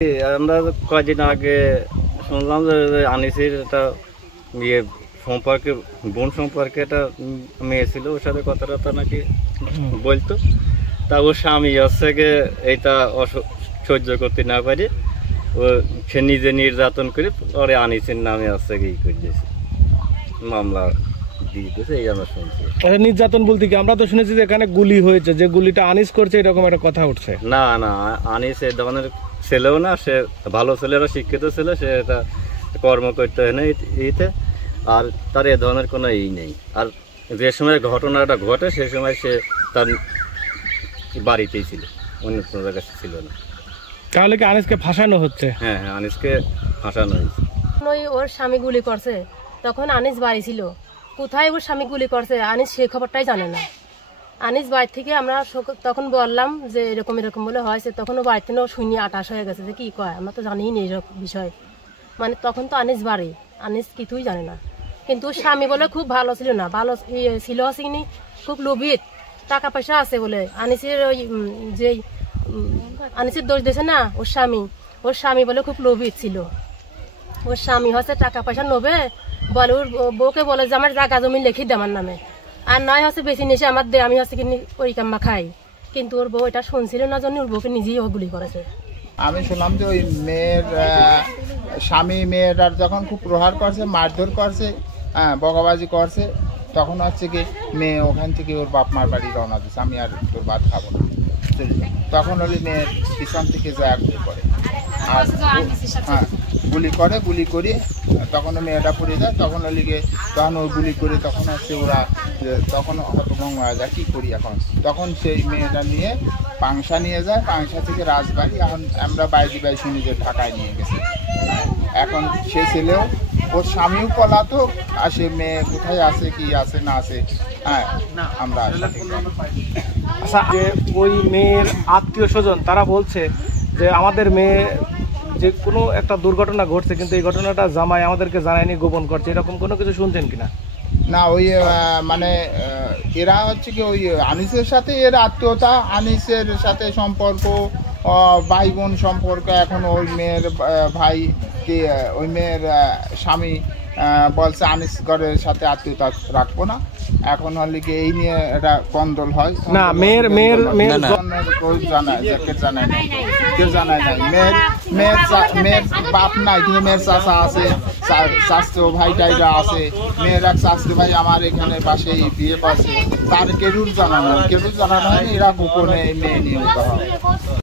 আমরা কয়েকদিন আগে শুনলাম যে আনিসের একটা ইয়ে সম্পর্কে বোন সম্পর্কে একটা মেয়ে ছিল, ওর সাথে কথাটা নাকি বলতো। তা ওর স্বামী হচ্ছে গিয়ে এইটা সহ্য করতে না পারে ও সে নিজে নির্যাতন করে পরে আনিসের নামে হচ্ছে গিয়ে করে দিয়েছে, মামলা দিয়ে দিয়েছে। এই আমরা শুনছি। নির্যাতন বলতে কি? আমরা তো শুনেছি যে এখানে গুলি হয়েছে, যে গুলিটা আনিস করছে এরকম একটা কথা উঠছে। না না, আনিস এই ধরনের ছেলেও না, সে ভালো ছেলেরা শিক্ষিত ছেলে, সে এটা কর্ম করতে হয় না এইতে, আর তার এ ধরনের কোনো নেই। আর যে সময় ঘটনাটা ঘটে সে সময় সে তার বাড়িতেই ছিল, অন্য কোনো জায়গায় ছিল না। তাহলে কি আনিসকে ফাঁসানো হচ্ছে? হ্যাঁ হ্যাঁ, আনিসকে ফাঁসানো হয়েছে। ওর স্বামী গুলি করছে, তখন আনিস বাড়ি ছিল। কোথায় ওর স্বামী গুলি করছে আনিস সেই খবরটাই জানে না। আনিস বাড়ি থেকে আমরা তখন বললাম যে এরকম এরকম বলে হয়েছে, তখন ও বাড়িতে ও শুনি আটাশ হয়ে গেছে যে কী কয়, আমরা তো জানিই নি এইসব বিষয়। মানে তখন তো আনিস বাড়ি, আনিস কিছুই জানে না। কিন্তু ওর স্বামী বলে খুব ভালো ছিল না, ভালো ছিল আসেনি, খুব লোভিত, টাকা পয়সা আছে বলে। আনিসের ওই যেই আনিসের দোষ দিয়েছে না ওর স্বামী বলে খুব লোভিত ছিল। ওর স্বামী হচ্ছে টাকা পয়সা নেবে বলে, ওর বউকে বলে যে আমার জায়গা জমি লিখে দে আমার নামে, আর নয় হচ্ছে বেশি নিয়েছে আমার দে, আমি হচ্ছে কিনে ওই কাম্মা খাই। কিন্তু ওর বউ এটা শুনছিল না, জন্য ওর বউকে নিজেই গুলি করেছে। আমি শুনলাম যে ওই মেয়ের স্বামী মেয়েটার যখন খুব প্রহার করছে, মারধর করছে, হ্যাঁ বকাবাজি করছে, তখন হচ্ছে কি মেয়ে ওখান থেকে ওর বাপ মার বাড়ি রওনা দিচ্ছে, আমি আর তোর ভাত খাবো না, তখন হলে মেয়ের পিছন থেকে যায় গুলি করে। আর হ্যাঁ গুলি করে তখন মেয়েটা পড়ে যায়, তখন হলে গিয়ে তখন ওই গুলি করে তখন হচ্ছে ওরা তখন হতভম্ব হয়ে যায়, কী করি এখন। তখন সেই মেয়েটা নিয়ে পাংশা নিয়ে যায়, পাংশা থেকে রাজবাড়ি, এখন আমরা বাইরে শুনি যে ঢাকায় নিয়ে গেছে। এখন সে ছেলেও ওর স্বামীও পলাতক, আর সে মেয়ে কোথায় আছে কি আছে না আছে হ্যাঁ আমরা। আচ্ছা, যে ওই মেয়ের আত্মীয় স্বজন তারা বলছে যে আমাদের মেয়ে যে কোনো একটা দুর্ঘটনা ঘটছে, কিন্তু এই ঘটনাটা জামাই আমাদেরকে জানায়নি, গোপন করছে, এরকম কোনো কিছু শুনছেন কিনা? না, ওই মানে এরা হচ্ছে কি ওই আনিসের সাথে এর আত্মীয়তা, আনিসের সাথে সম্পর্ক, ভাই বোন সম্পর্ক। এখন ওই মেয়ের ভাই কি ওই মেয়ের স্বামী বলছে আনিস ঘরের সাথে আত্মীয়তা রাখবো না। এখন হলে কি এই নিয়ে এটা কন্দল হয় না। মেয়ের মেয়ের বাপ নাই, কিন্তু মেয়ের চাচা আছে, চাচতো ভাই টাইরা আছে, মেয়ের এক চাচতো ভাই আমার এখানে পাশেই বিয়ে পাচ্ছে, তার কেরুর জানানো হয়নি, এরা গোপনে মেয়ে নিয়ে হয়।